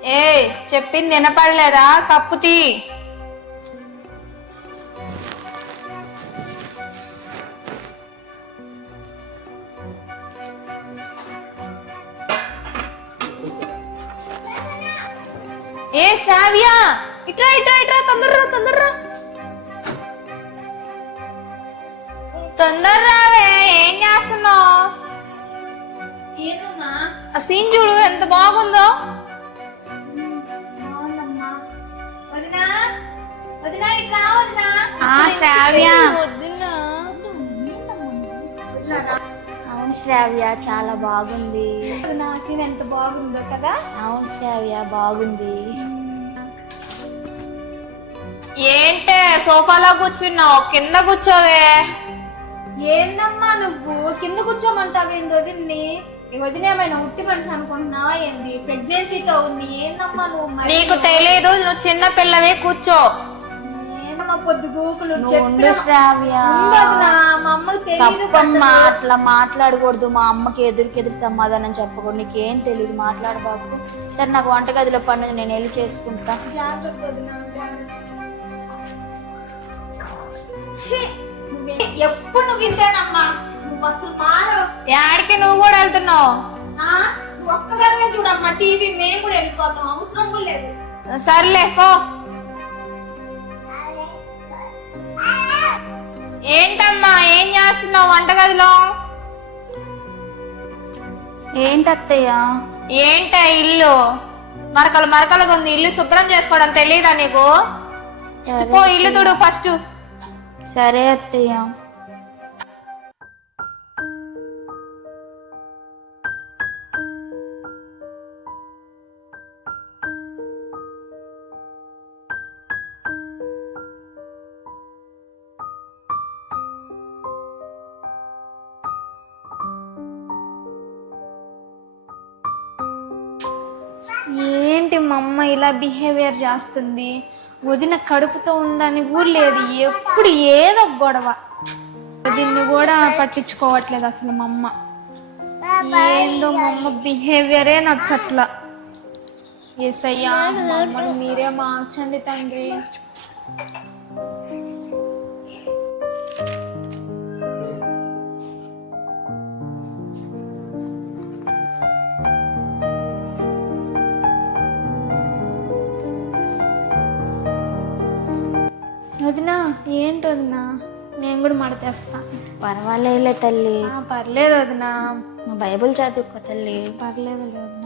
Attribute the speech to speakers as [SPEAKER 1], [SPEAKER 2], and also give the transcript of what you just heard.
[SPEAKER 1] ఏ చెప్పింది వినపడలేదా? కప్పు తీ. ఏ శ్రావ్య, ఇట్రా ఇట్రా ఇట్రా, తొందరరా తొందరరా తొందరరావే. ఏం చేస్తున్నావు? ఆ సీన్ చూడు ఎంత బాగుందో. శ్రావ్య,
[SPEAKER 2] అవును శ్రావ్య, చాలా బాగుంది.
[SPEAKER 3] నా సీన్ ఎంత బాగుందో కదా.
[SPEAKER 2] అవును శ్రావ్య, బాగుంది.
[SPEAKER 1] ఏంటే సోఫాలో కూర్చున్నావు? కింద కూర్చోవే.
[SPEAKER 3] ఏందమ్మా నువ్వు కింద కూర్చోమంటావేంది వదిన్ని? ఈ వదిన ఏమైనా ఉట్టి మనిషి అనుకుంటున్నావా ఏంది? ప్రెగ్నెన్సీతో ఉంది. ఏందమ్మా నువ్వు?
[SPEAKER 1] నీకు తెలీదు, నువ్వు చిన్న పిల్లవే, కూర్చో.
[SPEAKER 3] ఏందమ్మా పొద్దు గోకులు
[SPEAKER 2] శ్రావ్య,
[SPEAKER 3] మా అమ్మకి తెలియదు.
[SPEAKER 2] అట్లా మాట్లాడకూడదు. మా అమ్మకి ఎదురు సమాధానం చెప్పకూడదు. నీకేం తెలియదు, మాట్లాడబాకు. సరే, నాకు వంటగదిలో పని, నేను వెళ్ళి చేసుకుంటా.
[SPEAKER 3] జాగ్రత్త వదినా. ఎప్పుడు నువ్వు వింటానమ్మా, నువ్వు అసలు మారవు.
[SPEAKER 1] యాడికి నువ్వు కూడా వెళ్తున్నావు?
[SPEAKER 3] ఒక్కగానే చూడమ్మా టీవీ, మేము కూడా వెళ్ళిపోతాం, అవసరం కూడా లేదు.
[SPEAKER 1] సర్లే పో. ఏంటమ్మా ఏం చేస్తున్నావు వంటగదిలో?
[SPEAKER 2] ఏంటత్తయ్య?
[SPEAKER 1] ఏంట ఇల్లు మరకలుగా ఉంది. ఇల్లు శుభ్రం చేసుకోవడం తెలీదా నీకు? పో ఇల్లు తుడు ఫస్ట్.
[SPEAKER 2] సరే అత్తయ్య.
[SPEAKER 3] ఏంటి మా అమ్మ ఇలా బిహేవియర్ చేస్తుంది? వదిన కడుపుతో ఉందని కూడా లేదు, ఎప్పుడు ఏదో గొడవ. దీన్ని కూడా పట్టించుకోవట్లేదు అసలు మా అమ్మ. ఏందో మా అమ్మ బిహేవియరే నచ్చట్లా. యేసయ్యా, మా అమ్మను మీరే మార్చండి తండ్రి. వదినా, ఏంటి వదినా? నేను కూడా మడతేస్తా.
[SPEAKER 2] పర్వాలేదులే తల్లి.
[SPEAKER 3] పర్లేదు వదినా.
[SPEAKER 2] బైబుల్ చదువుకో తల్లి.
[SPEAKER 3] పర్లేదు లేదు.